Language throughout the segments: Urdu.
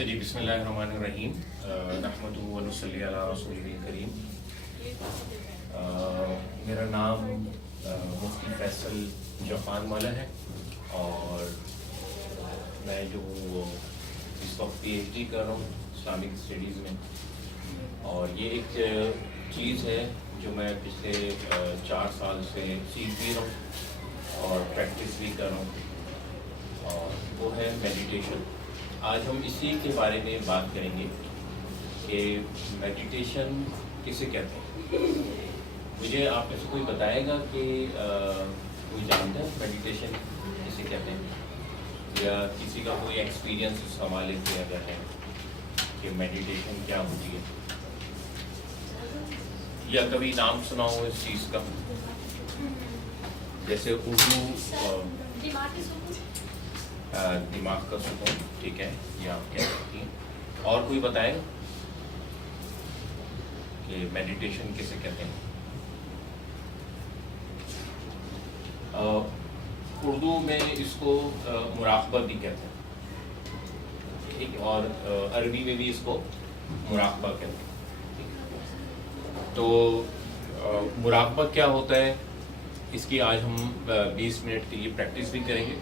اچھا جی، بسم اللہ الرحمن الرحیم، نحمدہ و نصلی علی رسولہ الکریم۔ میرا نام مفتی فیصل جوخان والا ہے اور میں جو اس وقت پی ایچ ڈی کر رہا ہوں اسلامک اسٹڈیز میں، اور یہ ایک چیز ہے جو میں پچھلے 4 سال سے سیکھ بھی رہا ہوں اور پریکٹس بھی کر رہا ہوں، اور وہ ہے میڈیٹیشن۔ آج ہم اسی کے بارے میں بات کریں گے کہ میڈیٹیشن کسے کہتے ہیں۔ مجھے آپ میں سے کوئی بتائے گا کہ کوئی جانتا ہے میڈیٹیشن کسے کہتے ہیں، یا کسی کا کوئی ایکسپیرینس اس حوالے سے اگر ہے کہ میڈیٹیشن کیا ہوتی ہے، یا کبھی نام سنا ہو اس چیز کا، جیسے اردو دماغ کا سکون، ٹھیک ہے، یہ آپ کہہ سکتی ہیں۔ اور کوئی بتائے گا کہ میڈیٹیشن کسے کہتے ہیں؟ اردو میں اس کو مراقبہ بھی کہتے ہیں، ٹھیک ہے، اور عربی میں بھی اس کو مراقبہ کہتے ہیں۔ تو مراقبہ کیا ہوتا ہے، اس کی آج ہم 20 منٹ کی یہ پریکٹس بھی کریں گے۔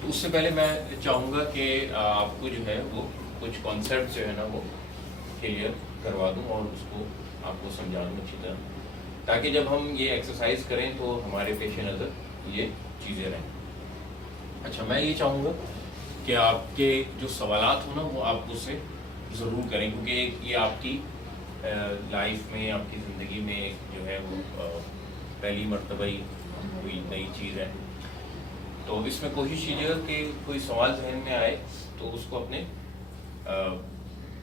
تو اس سے پہلے میں چاہوں گا کہ آپ کو جو ہے وہ کچھ کانسیپٹ جو ہے نا وہ کلیئر کروا دوں اور اس کو آپ کو سمجھا دوں اچھی طرح، تاکہ جب ہم یہ ایکسرسائز کریں تو ہمارے پیش نظر یہ چیزیں رہیں۔ اچھا، میں یہ چاہوں گا کہ آپ کے جو سوالات ہوں نا وہ آپ مجھ سے ضرور کریں، کیونکہ یہ آپ کی لائف میں، آپ کی زندگی میں جو ہے وہ پہلی مرتبہ ہی کوئی نئی چیز ہے۔ تو اس میں کوشش کیجیے گا کہ کوئی سوال ذہن میں آئے تو اس کو اپنے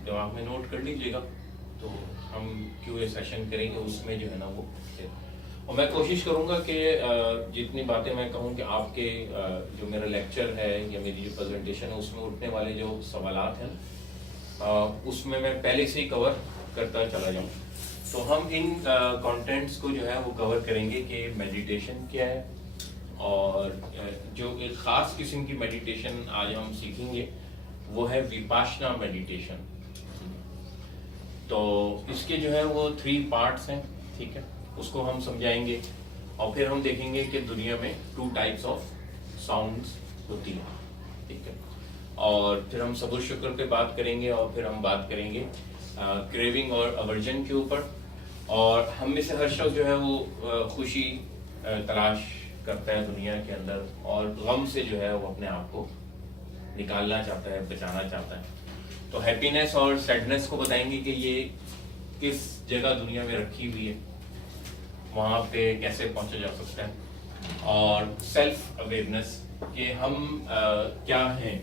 دماغ میں نوٹ کر لیجیے گا، تو ہم کیو اے سیشن کریں گے اس میں جو ہے نا وہ، اور میں کوشش کروں گا کہ جتنی باتیں میں کہوں کہ آپ کے جو میرا لیکچر ہے یا میری جو پریزنٹیشن ہے اس میں اٹھنے والے جو سوالات ہیں اس میں پہلے سے ہی کور کرتا چلا جاؤں۔ تو ہم ان کانٹینٹس کو جو ہے وہ کور کریں گے کہ میڈیٹیشن کیا ہے، اور جو ایک خاص قسم کی میڈیٹیشن آج ہم سیکھیں گے وہ ہے وپاشنا میڈیٹیشن۔ تو اس کے جو ہے وہ 3 پارٹس ہیں، ٹھیک ہے، اس کو ہم سمجھائیں گے، اور پھر ہم دیکھیں گے کہ دنیا میں 2 ٹائپس آف ساؤنڈس ہوتی ہیں، ٹھیک ہے، اور پھر ہم صبر شکر پہ بات کریں گے، اور پھر ہم بات کریں گے کریونگ اور اورجن کے اوپر، اور ہم میں سے ہر شخص جو ہے وہ خوشی تلاش کرتا ہے دنیا کے اندر، اور غم سے جو ہے وہ اپنے آپ کو نکالنا چاہتا ہے، بچانا چاہتا ہے۔ تو ہیپینس اور سیڈنس کو بتائیں گے کہ یہ کس جگہ دنیا میں رکھی ہوئی ہے، وہاں پہ کیسے پہنچا جا سکتا ہے، اور سیلف اویئرنس کہ ہم کیا ہیں،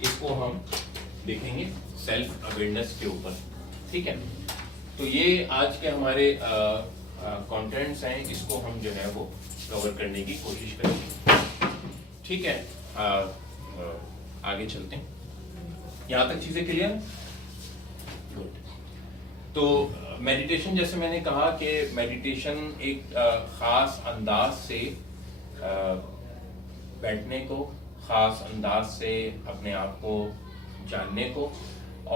اس کو ہم دیکھیں گے سیلف اویئرنس کے اوپر، ٹھیک ہے۔ تو یہ آج کے ہمارے کانٹینٹس ہیں، اس کو ہم جو ہے وہ کور کرنے کی کوشش کریں گے، ٹھیک ہے۔ آگے چلتے ہیں، یہاں تک چیزیں کلیئر؟ گڈ۔ تو میڈیٹیشن، جیسے میں نے کہا کہ میڈیٹیشن ایک خاص انداز سے بیٹھنے کو، خاص انداز سے اپنے آپ کو جاننے کو،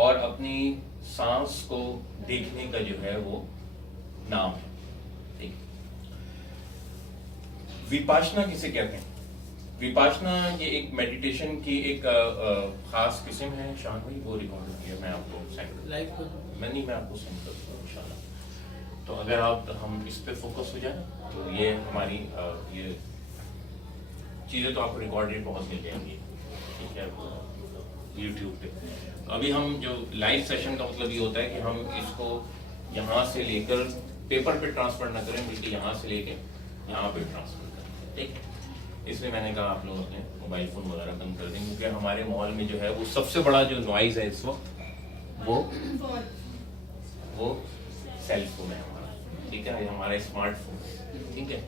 اور اپنی سانس کو دیکھنے کا جو ہے وہ نام ہے، ٹھیک۔ وپاشنا کسے کہتے ہیں؟ وپاشنا یہ ایک میڈیٹیشن کی ایک خاص قسم ہے، شان بھائی وہ ریکارڈ کیا، میں آپ کو سینڈ میں آپ کو سینڈ کر دوں گا انشاءاللہ۔ تو اگر ہم اس پہ فوکس ہو جائیں تو یہ ہماری یہ چیزیں تو آپ کو ریکارڈیڈ بہت مل جائیں گی، ٹھیک ہے، یوٹیوب پہ۔ ابھی ہم جو لائیو سیشن کا مطلب یہ ہوتا ہے کہ ہم اس کو یہاں سے لے کر پیپر پہ ٹرانسفر نہ کریں، بلکہ یہاں سے لے کے یہاں پہ ٹرانسفر کریں، ٹھیک ہے۔ اس لیے میں نے کہا آپ لوگ اپنے موبائل فون وغیرہ بند کر دیں، کیونکہ ہمارے ماحول میں جو ہے وہ سب سے بڑا جو نوائز ہے اس وقت وہ سیل فون ہے ہمارا، ٹھیک ہے، ہمارا اسمارٹ فون ہے، ٹھیک ہے،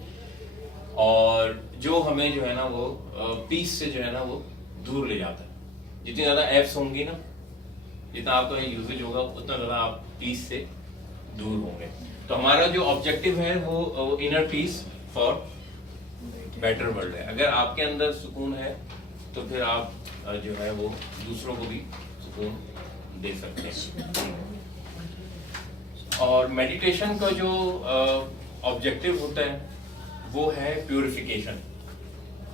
اور جو ہمیں جو ہے نا وہ پیس سے جو ہے نا وہ دور لے جاتا ہے۔ جتنی زیادہ ایپس ہوں گی نا، جتنا آپ کا یوزیج ہوگا، اتنا زیادہ آپ پیس سے دور ہوں گے۔ تو ہمارا جو آبجیکٹو ہے وہ inner peace for better world ہے۔ اگر آپ کے اندر سکون ہے تو پھر آپ جو ہے وہ دوسروں کو بھی سکون دے سکتے ہیں. اور میڈیٹیشن کا جو آبجیکٹو ہوتا ہے وہ ہے پیوریفیکیشن,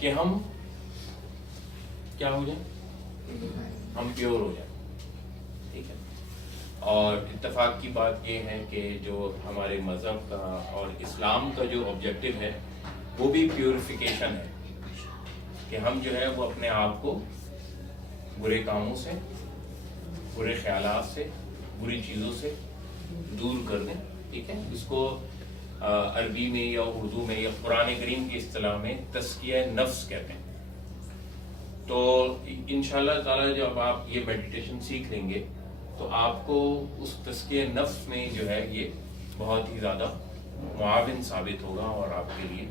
کہ ہم کیا ہو جائیں, ہم پیور ہو جائیں. ٹھیک ہے. اور اتفاق کی بات یہ ہے کہ جو ہمارے مذہب کا اور اسلام کا جو آبجیکٹو ہے وہ بھی پیوریفیکیشن ہے, کہ ہم جو ہے وہ اپنے آپ کو برے کاموں سے, برے خیالات سے, بری چیزوں سے دور کر دیں. ٹھیک ہے. اس کو عربی میں یا اردو میں یا قرآن کریم کی اصطلاح میں تزکیہ نفس کہتے ہیں. تو انشاءاللہ تعالی جب آپ یہ میڈیٹیشن سیکھ لیں گے تو آپ کو اس تزکیہ نفس میں جو ہے یہ بہت ہی زیادہ معاون ثابت ہوگا اور آپ کے لیے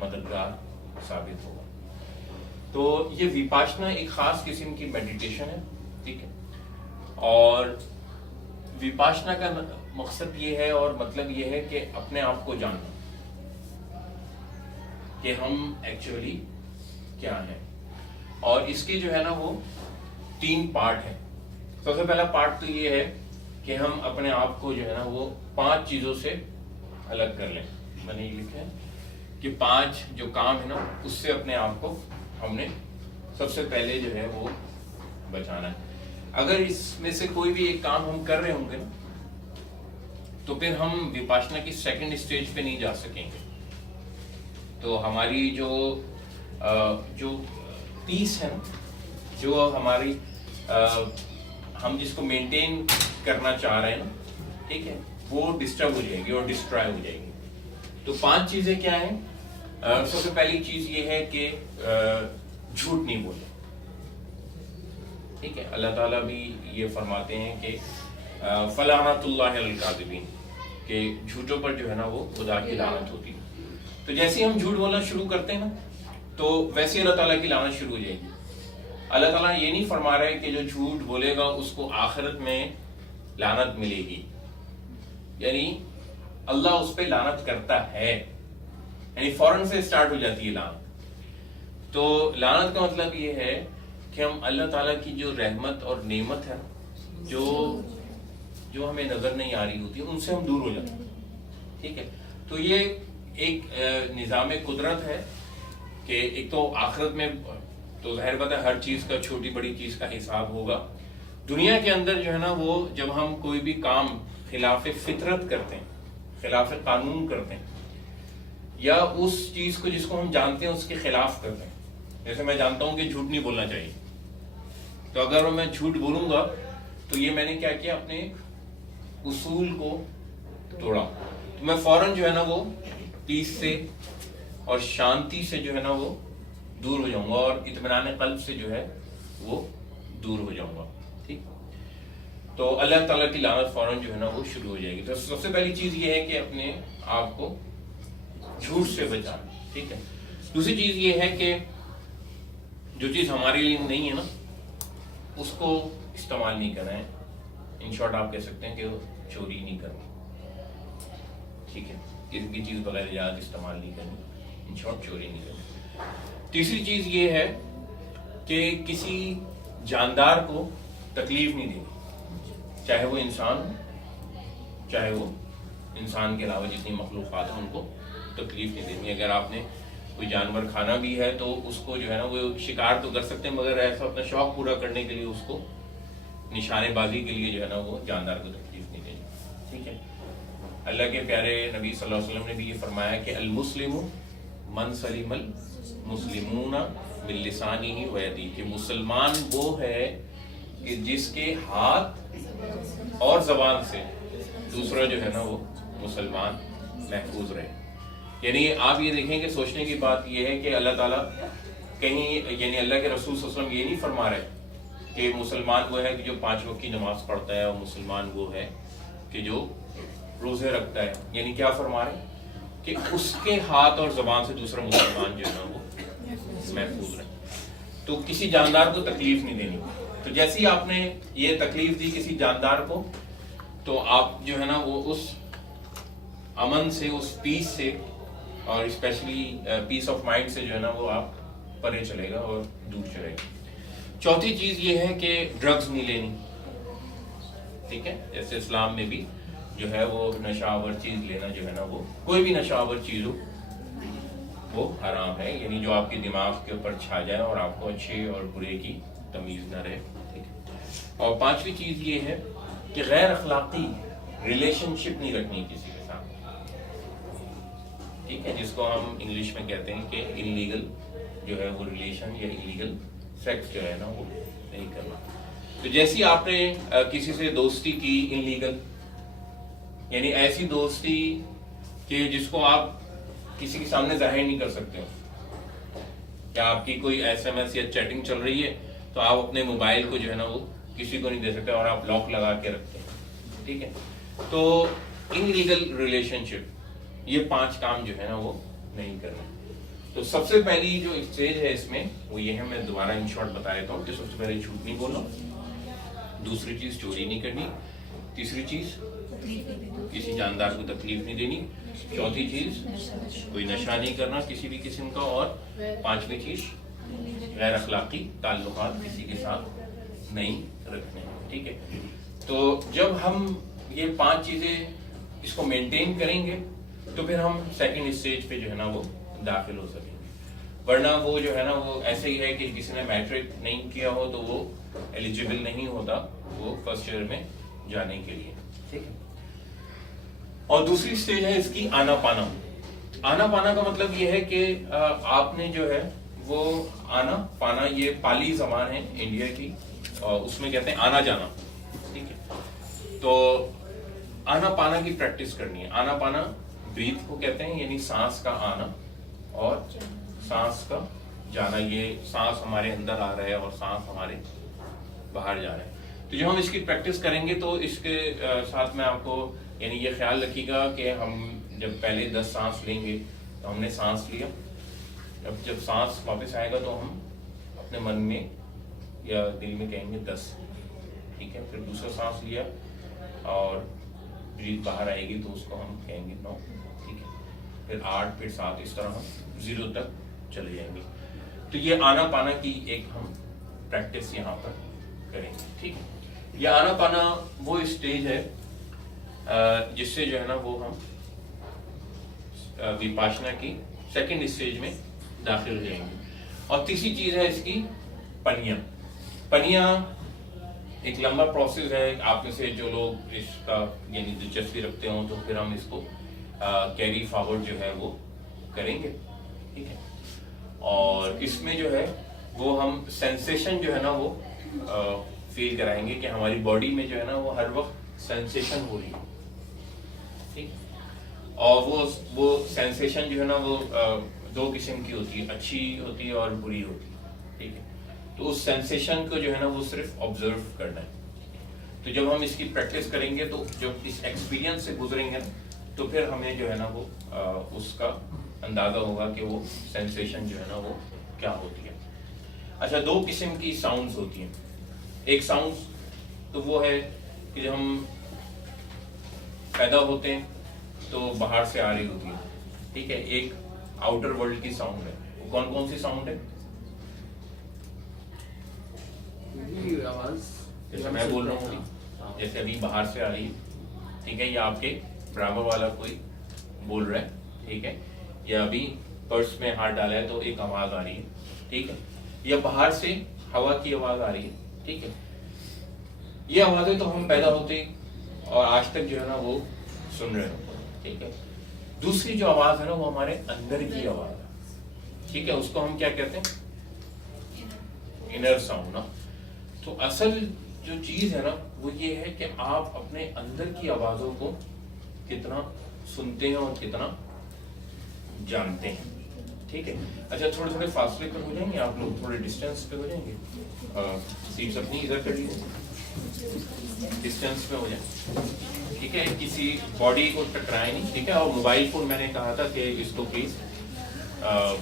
مددگار ثابت ہوگا. تو یہ وپاشنا ایک خاص قسم کی میڈیٹیشن ہے. ٹھیک ہے. اور وپاشنا کا مقصد یہ ہے اور مطلب یہ ہے کہ اپنے آپ کو جاننا کہ ہم ایکچولی کیا ہیں. اور اس کے جو ہے نا وہ 3 پارٹ ہیں. سب سے پہلا پارٹ تو یہ ہے کہ ہم اپنے آپ کو جو ہے نا وہ 5 چیزوں سے الگ کر لیں. میں نے یہ لکھا ہے کہ 5 جو کام ہے نا اس سے اپنے آپ کو ہم نے سب سے پہلے جو ہے وہ بچانا ہے. اگر اس میں سے کوئی بھی ایک کام ہم کر رہے ہوں گے نا تو پھر ہم وپاشنا کی سیکنڈ اسٹیج پہ نہیں جا سکیں گے. تو ہماری جو پیس ہے نا, جو ہماری ہم جس کو مینٹین کرنا چاہ رہے ہیں نا, ٹھیک ہے, وہ ڈسٹرب ہو جائے گی اور ڈسٹرائے ہو جائے گی. تو 5 چیزیں کیا ہیں؟ سب سے پہلی چیز یہ ہے کہ جھوٹ نہیں بولے. ٹھیک ہے. اللہ تعالیٰ بھی یہ فرماتے ہیں کہ فلعنۃ اللہ علی الکاذبین, کہ جھوٹوں پر جو ہے نا وہ خدا کی لعنت ہوتی ہے. تو جیسے ہی ہم جھوٹ بولنا شروع کرتے ہیں نا تو ویسے اللہ تعالیٰ کی لعنت شروع ہو جائے گی. اللہ تعالیٰ یہ نہیں فرما رہے کہ جو جھوٹ بولے گا اس کو آخرت میں لعنت ملے گی, یعنی اللہ اس پہ لعنت کرتا ہے, یعنی فوراً سے اسٹارٹ ہو جاتی ہے لعنت. تو لعنت کا مطلب یہ ہے کہ ہم اللہ تعالیٰ کی جو رحمت اور نعمت ہے جو ہمیں نظر نہیں آ رہی ہوتی ان سے ہم دور ہو جاتے ہیں. ٹھیک ہے. تو یہ ایک نظام قدرت ہے کہ ایک تو آخرت میں تو ظاہر بات ہے ہر چیز کا, چھوٹی بڑی چیز کا حساب ہوگا. دنیا کے اندر جو ہے نا وہ جب ہم کوئی بھی کام خلاف فطرت کرتے ہیں, خلاف قانون کرتے ہیں, یا اس چیز کو جس کو ہم جانتے ہیں اس کے خلاف کرتے ہیں. جیسے میں جانتا ہوں کہ جھوٹ نہیں بولنا چاہیے, تو اگر میں جھوٹ بولوں گا تو یہ میں نے کیا کیا, اپنے اصول کو توڑا. تو میں فوراً جو ہے نا وہ پیس سے اور شانتی سے جو ہے نا وہ دور ہو جاؤں گا, اور اطمینان قلب سے جو ہے وہ دور ہو جاؤں گا. ٹھیک. تو اللہ تعالیٰ کی لعنت فوراً جو ہے نا وہ شروع ہو جائے گی. تو سب سے پہلی چیز یہ ہے کہ اپنے آپ کو جھوٹ سے بچانا. ٹھیک ہے. دوسری چیز یہ ہے کہ جو چیز ہمارے لیے نہیں ہے نا اس کو استعمال نہیں کرنا ہے. ان شارٹ آپ کہہ سکتے ہیں کہ چوری نہیں کرنی. ٹھیک ہے. کسی بھی چیز بغیر اجازت استعمال نہیں کرنی. ان شارٹ چوری نہیں کرنی. تیسری چیز یہ ہے کہ کسی جاندار کو تکلیف نہیں دینی, چاہے وہ انسان ہو, چاہے وہ انسان کے علاوہ جتنی مخلوقات ہیں ان کو تکلیف نہیں دینی. اگر آپ نے کوئی جانور کھانا بھی ہے تو اس کو جو ہے نا وہ شکار تو کر سکتے ہیں, مگر ایسا اپنا شوق پورا کرنے کے لیے اس کو نشانے بازی کے لیے جو ہے نا وہ جاندار کو تکلیف نہیں دینی. ٹھیک ہے. اللہ کے پیارے نبی صلی اللہ علیہ وسلم نے بھی یہ فرمایا کہ المسلم من سلم المسلمون من لسانہ و یدہ, کہ مسلمان وہ ہے کہ جس کے ہاتھ اور زبان سے دوسرا جو ہے نا وہ مسلمان محفوظ رہے. یعنی آپ یہ دیکھیں کہ سوچنے کی بات یہ ہے کہ اللہ تعالیٰ کہیں, یعنی اللہ کے رسول صلی اللہ علیہ وسلم یہ نہیں فرما رہے کہ مسلمان وہ ہے کہ جو 5 وقت کی نماز پڑھتا ہے, اور مسلمان وہ ہے کہ جو روزے رکھتا ہے. یعنی کیا فرما رہے کہ اس کے ہاتھ اور زبان سے دوسرا مسلمان جو ہے نا وہ محفوظ رہے. تو کسی جاندار کو تکلیف نہیں دینی. تو جیسے ہی آپ نے یہ تکلیف دی کسی جاندار کو تو آپ جو ہے نا وہ اس امن سے, اس پیس سے, اور اسپیشلی پیس آف مائنڈ سے جو ہے نا وہ آپ پرے چلے گا اور دور چلے گا. چوتھی چیز یہ ہے کہ ڈرگز نہیں لینی. ٹھیک ہے. جیسے اسلام میں بھی جو ہے وہ نشہ آور چیز لینا جو ہے نا وہ کوئی بھی نشہ آور چیز ہو وہ حرام ہے, یعنی جو آپ کے دماغ کے اوپر چھا جائے اور آپ کو اچھے اور برے کی تمیز نہ رہے. ٹھیک ہے. اور پانچویں چیز یہ ہے کہ غیر اخلاقی ریلیشن شپ نہیں رکھنی کسی کے ساتھ. ٹھیک ہے, جس کو ہم انگلش میں کہتے ہیں کہ انلیگل جو ہے وہ ریلیشن یا انلیگل سیکس جو ہے نا وہ نہیں کرنا. تو جیسی آپ نے کسی سے دوستی کی انلیگل, یعنی ایسی دوستی کہ جس کو آپ کسی کے سامنے ظاہر نہیں کر سکتے ہو, یا آپ کی کوئی ایس ایم ایس یا چیٹنگ چل رہی ہے تو آپ اپنے موبائل کو جو ہے نا وہ کسی کو نہیں دے سکتے اور آپ لاک لگا کے رکھتے ہیں. ٹھیک ہے, تو انلیگل ریلیشن شپ یہ 5 کام جو ہے نا وہ نہیں کرنا. تو سب سے پہلی جو اسٹیج ہے اس میں وہ یہ ہے, میں دوبارہ ان شارٹ بتا دیتا ہوں کہ سب سے پہلے جھوٹ نہیں بولنا, دوسری چیز چوری نہیں کرنی, تیسری چیز کسی جاندار کو تکلیف نہیں دینی, چوتھی چیز کوئی نشہ نہیں کرنا کسی بھی قسم کا, اور پانچویں چیز غیر اخلاقی تعلقات کسی کے ساتھ نہیں رکھنے. ٹھیک ہے, تو جب ہم یہ 5 چیزیں اس کو مینٹین کریں گے تو پھر ہم سیکنڈ اسٹیج پہ جو ہے نا وہ داخل ہو سکیں گے. ورنہ وہ جو ہے نا وہ ایسے ہی ہے کہ کسی نے میٹرک نہیں کیا ہو تو وہ ایلیجیبل نہیں ہوتا وہ فرسٹ ایئر میں جانے کے لیے. ٹھیک ہے, اور دوسری اسٹیج ہے اس کی آنا پانا. آنا پانا کا مطلب یہ ہے کہ آپ نے جو ہے وہ آنا پانا, یہ پالی زبان ہے انڈیا کی, اور اس میں کہتے ہیں آنا جانا. ٹھیک ہے, تو آنا پانا کی پریکٹس کرنی ہے. آنا پانا بریتھ کو کہتے ہیں, یعنی سانس کا آنا اور سانس کا جانا. یہ سانس ہمارے اندر آ رہا ہے اور سانس ہمارے باہر جا رہا ہے. تو جب ہم اس کی پریکٹس کریں گے تو اس کے ساتھ میں آپ کو یعنی یہ خیال رکھیے گا کہ ہم جب پہلے 10 سانس لیں گے تو ہم نے سانس لیا, جب سانس واپس آئے گا تو ہم اپنے من میں یا دل میں کہیں گے 10. ٹھیک ہے, پھر دوسرا سانس لیا اور بریتھ باہر آئے گی تو اس کو ہم کہیں گے 9. ٹھیک ہے, پھر 8, پھر 7, اس طرح ہم 0 تک چلے جائیں گے. تو یہ آنا پانا کی ایک ہم پریکٹس یہاں پر کریں گے. ٹھیک ہے, یہ آنا پانا وہ اسٹیج ہے جس سے جو ہے نا وہ ہم وپاشنا کی سیکنڈ اسٹیج میں داخل ہو جائیں گے. اور تیسری چیز ہے اس کی پنیا. پنیا ایک لمبا پروسیس ہے. آپ میں سے جو لوگ اس کا یعنی دلچسپی رکھتے ہوں تو پھر ہم اس کو کیری فارورڈ جو ہے وہ کریں گے. ٹھیک ہے, اور اس میں جو ہے وہ ہم سینسیشن جو ہے نا وہ فیل کرائیں گے کہ ہماری باڈی میں جو ہے نا وہ ہر وقت سینسیشن ہو رہی ہے. ٹھیک, اور وہ سینسیشن جو ہے نا وہ 2 قسم کی ہوتی ہے, اچھی ہوتی ہے اور بری ہوتی ہے. ٹھیک ہے, تو اس سینسیشن کو جو ہے نا وہ صرف آبزرو کرنا ہے. تو جب ہم اس کی پریکٹس کریں گے تو جب اس ایکسپیرینس سے گزریں گے تو پھر ہمیں جو ہے نا وہ اس کا اندازہ ہوگا کہ وہ سینسیشن جو ہے نا وہ کیا ہوتی ہے. اچھا, 2 قسم کی ساؤنڈز ہوتی ہیں. ایک ساؤنڈ تو وہ ہے کہ جب ہم پیدا ہوتے ہیں تو باہر سے آ رہی ہوتی ہے. ٹھیک ہے, ایک آؤٹر ورلڈ کی ساؤنڈ ہے. وہ کون سی ساؤنڈ ہے؟ جیسے میں بول رہا ہوں, جیسے ابھی باہر سے آ رہی ہے. ٹھیک ہے, یا آپ کے برابر والا کوئی بول رہا ہے. ٹھیک ہے, یا ابھی پرس میں ہاتھ ڈالا ہے تو ایک آواز آ رہی ہے. ٹھیک ہے, یا باہر سے ہوا کی آواز آ رہی ہے. ٹھیک ہے, یہ آوازیں تو ہم پیدا ہوتے اور آج تک جو ہے نا وہ سن رہے ہوتے. ٹھیک ہے, دوسری جو آواز ہے نا وہ ہمارے اندر کی آواز ہے. ٹھیک ہے, اس کو ہم کیا کہتے ہیں؟ انر ساؤنڈ نا. تو اصل جو چیز ہے نا وہ یہ ہے کہ آپ اپنے اندر کی آوازوں کو کتنا سنتے ہیں اور کتنا جانتے ہیں. ٹھیک ہے, اچھا تھوڑے فاصلے پر ہو جائیں گے آپ لوگ, تھوڑے ڈسٹینس پہ ہو جائیں گے. سیٹس اپنی ادھر کر لیجیے, ڈسٹینس پہ ہو جائیں. ٹھیک ہے, کسی باڈی کو ٹکرائے نہیں. ٹھیک ہے, اور موبائل فون میں نے کہا تھا کہ اس کو پلیز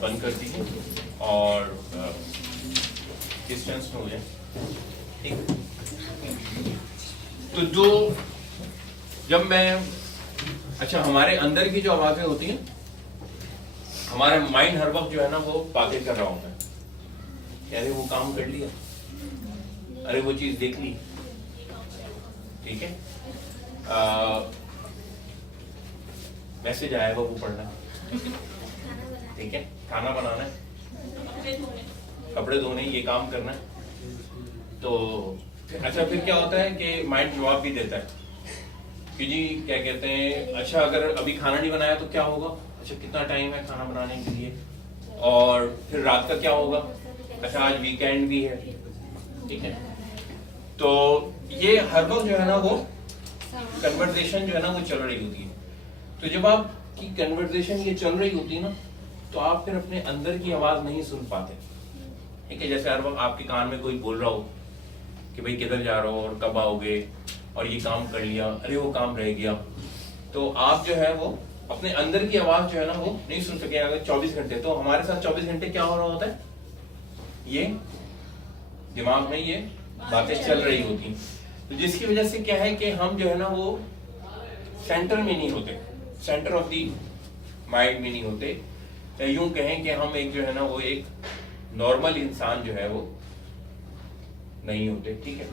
بند کر دیجیے اور ڈسٹینس میں ہو جائیں. ٹھیک ہے, تو جب میں اچھا ہمارے اندر کی جو آوازیں ہوتی ہیں, ہمارا مائنڈ ہر وقت جو ہے نا وہ باتیں کر رہا ہوتا ہے. ارے وہ کام کر لیا, ارے وہ چیز دیکھ لی. ٹھیک ہے. میسج آیا ہوا وہ پڑھنا ہے, ٹھیک ہے, کھانا بنانا ہے, کپڑے دھونے, یہ کام کرنا ہے. تو اچھا پھر کیا ہوتا ہے کہ مائنڈ جواب بھی دیتا ہے کہ جی کیا کہتے ہیں, اچھا اگر ابھی کھانا نہیں بنایا تو کیا ہوگا, اچھا کتنا ٹائم ہے کھانا بنانے کے لیے, اور پھر رات کا کیا ہوگا, اچھا آج ویکینڈ بھی ہے, ٹھیک ہے. تو یہ ہر وقت جو ہے نا وہ کنورزیشن جو ہے نا وہ چل رہی ہوتی ہے. تو جب آپ کی کنورزیشن یہ چل رہی ہوتی ہے نا تو آپ پھر اپنے اندر کی آواز نہیں سن پاتے, ٹھیک ہے. جیسے ہر وقت آپ کے کان میں کوئی بول رہا ہو کہ بھائی کدھر جا رہا ہو اور کب آؤ گے, اور یہ کام کر لیا, ارے وہ کام رہ گیا, تو آپ جو ہے وہ اپنے اندر کی آواز جو ہے نا وہ نہیں سن سکے. اگر 24 گھنٹے, تو ہمارے ساتھ 24 گھنٹے کیا ہو رہا ہوتا ہے, یہ دماغ میں یہ باتیں چل رہی ہوتی ہیں. تو جس کی وجہ سے کیا ہے کہ ہم جو ہے نا وہ سینٹر میں نہیں ہوتے, سینٹر آف دی مائنڈ میں نہیں ہوتے. یوں کہیں کہ ہم ایک جو ہے نا وہ ایک نارمل انسان جو ہے وہ نہیں ہوتے, ٹھیک ہے.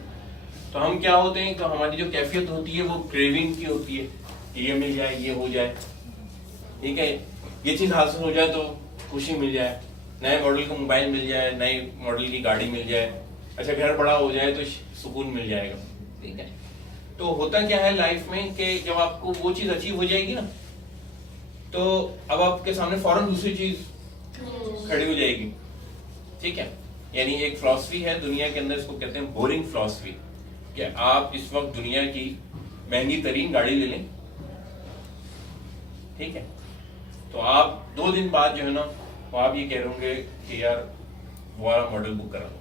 تو ہم کیا ہوتے ہیں, تو ہماری جو کیفیت ہوتی ہے وہ کریونگ کی ہوتی ہے کہ یہ مل جائے, یہ ہو جائے, ٹھیک ہے, یہ چیز حاصل ہو جائے تو خوشی مل جائے, نئے ماڈل کا موبائل مل جائے, نئے ماڈل کی گاڑی مل جائے, اچھا گھر بڑا ہو جائے تو سکون مل جائے گا, ٹھیک ہے. تو ہوتا کیا ہے لائف میں کہ جب آپ کو وہ چیز اچیو ہو جائے گی نا تو اب آپ کے سامنے فوراً دوسری چیز کھڑی ہو جائے گی, ٹھیک ہے. یعنی ایک فلاسفی ہے دنیا کے اندر, اس کو کہتے ہیں بورنگ فلاسفی, کہ آپ اس وقت دنیا کی مہنگی ترین گاڑی لے لیں, ٹھیک ہے, تو آپ 2 دن بعد جو ہے نا وہ آپ یہ کہہ رہے ہوں گے کہ یار وہ والا ماڈل بک کرا دو,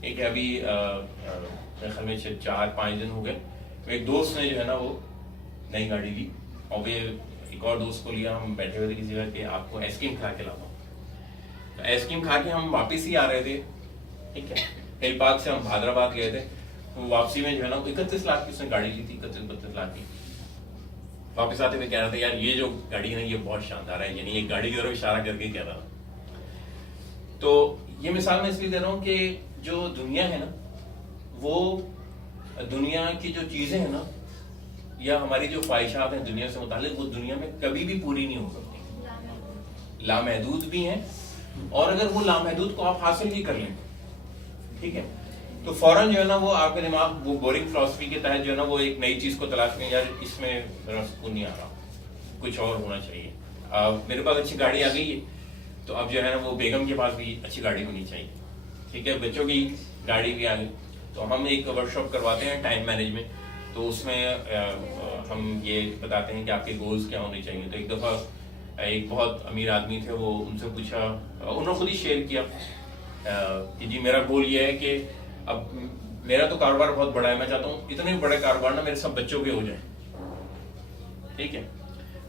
ٹھیک ہے. ابھی میرے خیال میں 4-5 دن ہو گئے, ایک دوست نے جو ہے نا وہ نئی گاڑی لی, اور وہ ایک اور دوست کو لیا, ہم بیٹھے ہوئے تھے کسی جگہ کہ آپ کو آئس کریم کھا کے لاؤں. تو آئس کریم کھا کے ہم واپس ہی آ رہے تھے, ٹھیک ہے. ہل پارک سے ہم حیدرآباد گئے تھے, واپسی میں جو ہے نا 31 لاکھ کی اس نے گاڑی لی تھی, 31-32 لاکھ کی. واپس آتے ہوئے کہہ رہا تھا یار یہ جو گاڑی ہے نا یہ بہت شاندار ہے, یعنی ایک گاڑی کی طرف اشارہ کر کے کہہ رہا. تو یہ مثال میں اس لیے دے رہا ہوں کہ جو دنیا ہے نا وہ دنیا کی جو چیزیں ہیں نا یا ہماری جو خواہشات ہیں دنیا سے متعلق, وہ دنیا میں کبھی بھی پوری نہیں ہو سکتی, لامحدود بھی ہیں, اور اگر وہ لامحدود کو آپ حاصل بھی کر لیں, ٹھیک ہے, تو فوراً جو ہے نا وہ آپ کے دماغ وہ بورنگ فلاسفی کے تحت جو ہے نا وہ ایک نئی چیز کو تلاش کریں, یار اس میں ذرا سکون نہیں آ رہا, کچھ اور ہونا چاہیے. میرے پاس اچھی گاڑی آ گئی ہے تو اب جو ہے نا وہ بیگم کے پاس بھی اچھی گاڑی ہونی چاہیے, ٹھیک ہے, بچوں کی گاڑی بھی آ گئی. تو ہم ایک ورک شاپ کرواتے ہیں ٹائم مینجمنٹ, تو اس میں ہم یہ بتاتے ہیں کہ آپ کے گولز کیا ہونے چاہیے. تو ایک دفعہ ایک بہت امیر آدمی تھے, وہ ان سے پوچھا, انہوں نے خود ہی شیئر کیا کہ جی میرا گول یہ ہے کہ اب میرا تو کاروبار بہت بڑا ہے, میں چاہتا ہوں اتنے بڑے کاروبار نا میرے سب بچوں کے ہو جائیں, ٹھیک ہے.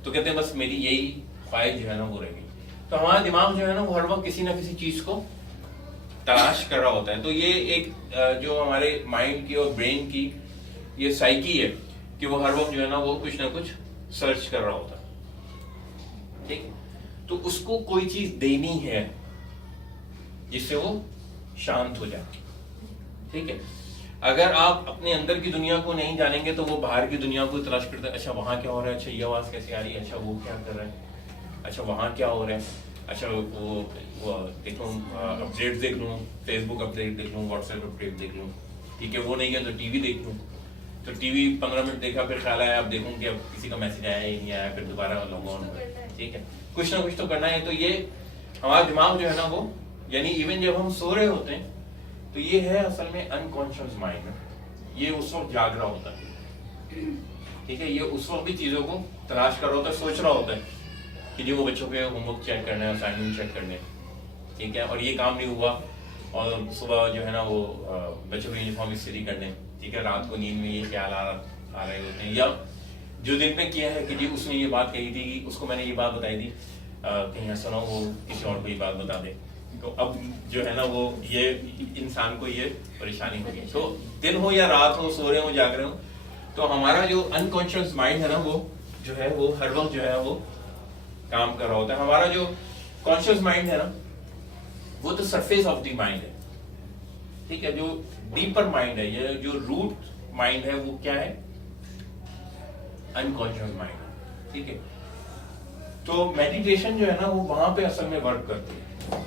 تو کہتے ہیں بس میری یہی خواہش جو ہے نا وہ رہ گئی. تو ہمارا دماغ جو ہے نا وہ ہر وقت کسی نہ کسی چیز کو تلاش کر رہا ہوتا ہے. تو یہ ایک جو ہمارے مائنڈ کی اور برین کی یہ سائیکی ہے کہ وہ ہر وقت جو ہے نا وہ کچھ نہ کچھ سرچ کر رہا ہوتا ہے, ٹھیک ہے. تو اس کو کوئی چیز دینی ہے جس سے وہ شانت ہو جائے, ٹھیک ہے. اگر آپ اپنے اندر کی دنیا کو نہیں جانیں گے تو وہ باہر کی دنیا کو تلاش کرتے ہیں, اچھا وہاں کیا ہو رہا ہے, اچھا یہ آواز کیسے آ رہی ہے, اچھا وہ کیا کر رہا ہے, اچھا وہاں کیا ہو رہا ہے, اچھا وہ دیکھ لوں اپڈیٹ دیکھ لوں, فیس بک اپڈیٹ دیکھ لوں, واٹس ایپ اپڈیٹ دیکھ لوں, ٹھیک ہے. وہ نہیں ہے تو ٹی وی دیکھ لوں, تو ٹی وی 15 منٹ دیکھا, پھر خیال آیا اب دیکھوں کہ اب کسی کا میسج آیا ہی نہیں آیا, پھر دوبارہ لاگ آن, ٹھیک ہے. کچھ نہ کچھ تو کرنا ہے. تو یہ ہمارا دماغ جو ہے نا وہ یعنی ایون جب ہم سو رہے ہوتے ہیں تو یہ ہے اصل میں انکانشیس مائنڈ, یہ اس وقت جاگ رہا ہوتا ہے, ٹھیک ہے. یہ اس وقت بھی چیزوں کو تلاش کر رہا ہوتا ہے, سوچ رہا ہوتا ہے کہ جی وہ بچوں کے ہوم ورک چیک کرنا ہے, اسائنمنٹ چیک کرنے, ٹھیک ہے, اور یہ کام نہیں ہوا, اور صبح جو ہے نا وہ بچوں کی یونیفارم استری کرنے, ٹھیک ہے. رات کو نیند میں یہ خیال آ رہے ہوتے ہیں, یا جو دن میں کیا ہے کہ جی اس نے یہ بات کہی تھی, اس کو میں نے یہ بات بتائی تھی, کہیں ایسا نہ ہو وہ کسی اور کو یہ بات بتا دے. تو اب جو ہے نا وہ یہ انسان کو یہ پریشانی ہوگی. تو دن ہو یا رات ہو, سو رہے ہو جاگ رہے ہو, تو ہمارا جو انکانشیس مائنڈ ہے نا وہ جو ہے وہ ہر وقت جو ہے وہ کام کر رہا ہوتا ہے. ہمارا جو کانشیس مائنڈ ہے نا وہ تو سرفیس آف دی مائنڈ ہے, ٹھیک ہے. جو ڈیپر مائنڈ ہے, یہ جو روٹ مائنڈ ہے وہ کیا ہے؟ Unconscious mind. ٹھیک ہے. تو میڈیٹیشن جو ہے نا وہ وہاں پہ اصل میں ورک کرتی ہے,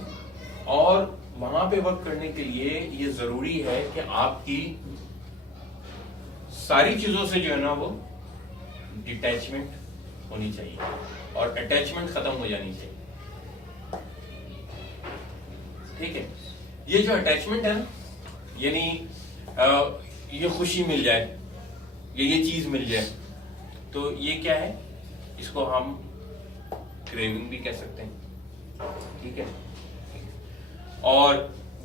اور وہاں پہ ورک کرنے کے لیے یہ ضروری ہے کہ آپ کی ساری چیزوں سے جو ہے نا وہ ڈیٹیچمنٹ ہونی چاہیے اور اٹیچمنٹ ختم ہو جانی چاہیے. ٹھیک ہے. یہ جو اٹیچمنٹ ہے نا, یعنی یہ خوشی مل جائے یا یہ چیز مل جائے, تو یہ کیا ہے؟ اس کو ہم کریونگ بھی کہہ سکتے ہیں. ٹھیک ہے. اور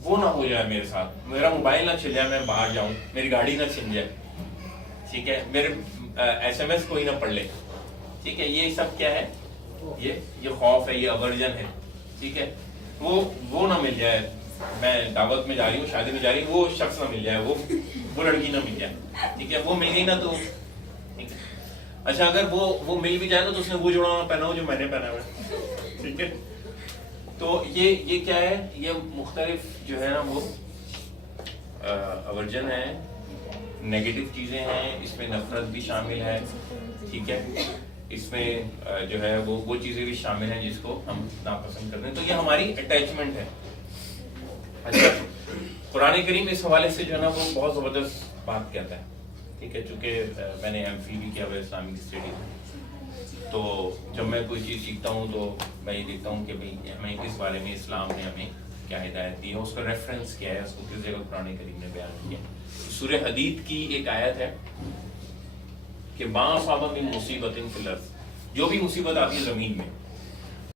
وہ نہ ہو جائے میرے ساتھ, میرا موبائل نہ چھن جائے, میں باہر جاؤں میری گاڑی نہ چھن جائے. ٹھیک ہے. میرے ایس ایم ایس کوئی نہ پڑھ لے. ٹھیک ہے. یہ سب کیا ہے؟ یہ خوف ہے, یہ اورجن ہے. ٹھیک ہے. وہ نہ مل جائے. میں دعوت میں جا رہی ہوں, شادی میں جا رہی ہوں, وہ شخص نہ مل جائے, وہ لڑکی نہ مل جائے. ٹھیک ہے. وہ مل گئی نا تو ٹھیک ہے. اچھا اگر وہ مل بھی جائے تو اس نے وہ جوڑا پہنا ہو جو میں نے پہنا ہوا ہے. ٹھیک ہے. تو یہ کیا ہے؟ یہ مختلف جو ہے نا وہ اورجن ہے, نیگیٹو چیزیں ہیں, اس میں نفرت بھی شامل ہے. ٹھیک ہے. اس میں جو ہے وہ چیزیں بھی شامل ہیں جس کو ہم ناپسند کرتے ہیں. تو یہ ہماری اٹیچمنٹ ہے. اچھا, قرآن کریم اس حوالے سے جو ہے نا وہ بہت زبردست بات کہتا ہے. ٹھیک ہے. چونکہ میں نے ایم فل بھی کیا ہوا ہے اسلامک اسٹڈیز میں, تو جب میں کوئی چیز سیکھتا ہوں تو میں یہ دیکھتا ہوں کہ بھائی ہمیں کس بارے میں اسلام نے ہمیں کیا ہدایت دی ہے, اس کا ریفرنس کیا ہے, اس کو کس جگہ قرآن کریم نے بیان کیا. سورہ حدید کی ایک آیت ہے کہ ما اصاب من مصیبت فی الارض, جو بھی مصیبت آتی ہے زمین میں,